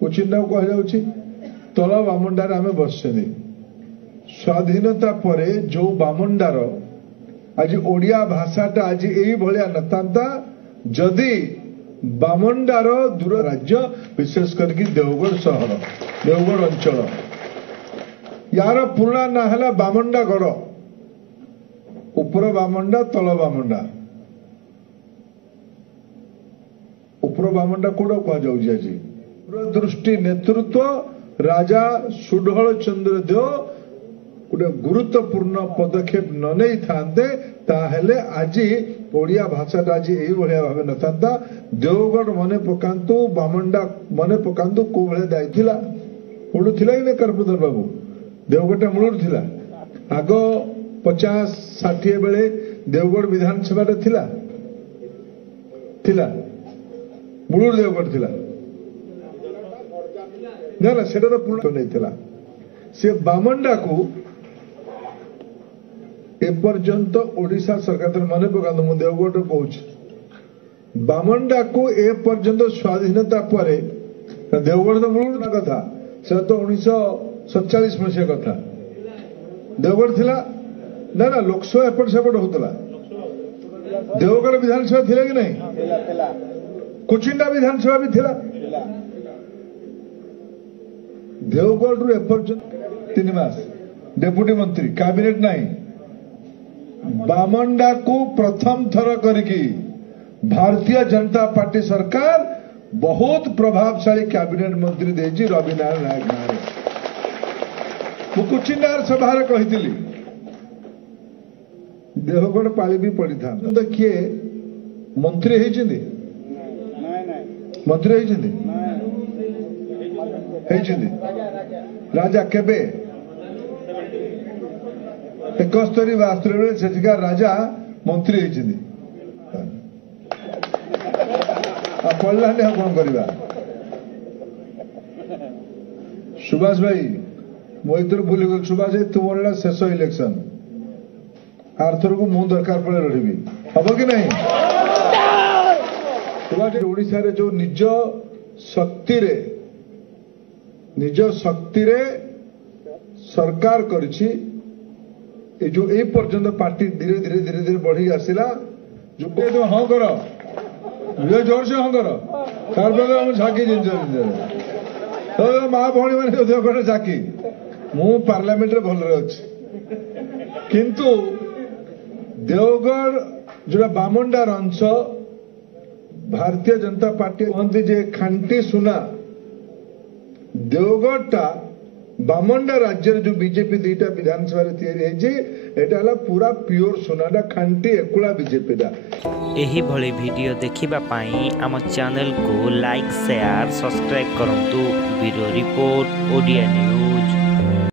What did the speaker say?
कुचिंडा को कह तल बामुंडार आम बसनी स्वाधीनता पर जो बामुंडार आज ओडिया भाषाटा आज यही भाया नता जदि बामुंडार दूर राज्य विशेष करके देवगढ़ सहर देवगढ़ अंचल यार पुराना ना है बामुंडा गढ़ उपर बामुंडा तल बामुंडा उपर बामुंडा कौट कहुच्छी दूरदृष्टि नेतृत्व राजा सुढल चंद्र देव गोटे गुरुत्वपूर्ण पदक्षेप न नहीं थांते ताहेले आज ओडिया भाषाटा आज यही भाया भाव न था देवगढ़ मन पकातु बामुंडा मन पकातु को भाया दायी मूलू थिला कि नहीं करपुधर बाबू देवगढ़ मूलू थिला आग 50-60 बेले देवगढ़ विधानसभा थिला थिला मूलू देवगढ़ थिला ना ना सेटा तो पूर्ण नहीं थिला से बामुंडा को एपर्यंत ओडिशा सरकार मन पका मु देवगढ़ कहूँ बामुंडा को एपर्यंत स्वाधीनता पर देवगढ़ तो मूल कथा से तो 1947 मसीहा कथा देवगढ़ थिला ना ना लोकसभा एपट सेपट होता देवगढ़ विधानसभा थिला कि नहीं कुचिंडा विधानसभा भी थिला देवगढ़ रु एपर्यंत 3 मास डेप्यूटी मंत्री कैबिनेट नहीं बामुंडा को प्रथम थर करके भारतीय जनता पार्टी सरकार बहुत प्रभावशाली कैबिनेट मंत्री देजी रवि नारायण नायक नारे कुचिंडार सभा कही देवगढ़ पाली भी पड़ी था तो किए मंत्री होती मंत्री होती राजा केबे 71-72 सेठिकार राजा मंत्री होती पढ़ला कौन करवा सुभाष भाई मुझे भूल गल सुभाष भाई तुम शेष इलेक्शन आरथर को मु दरकार पड़े लड़बी हम कि नहीं सुभाष ओडिशा रे जो निज शक्ति रे सरकार करिछि जो ए पर्यंत पार्टी धीरे धीरे धीरे धीरे बढ़ी आसला जो हाँ कर जोर से हाँ कर तार झाकी तो माँ भौणी मैंने झाकी मु पार्लियामेंट रे भल अच्छी किंतु देवगढ़ जो बामुंडार अंश भारतीय जनता पार्टी कहते जे खांटी सुना देवगढ़ टा बामुंडा राज्य जो बीजेपी 2टा विधानसभा एटा पूरा प्योर सोनाटा खांटी एकुला बीजेपी एही भली वीडियो देखिबा पाई आम चैनल को लाइक शेयर सब्सक्राइब करंतु ब्यूरो रिपोर्ट ओडिया न्यूज।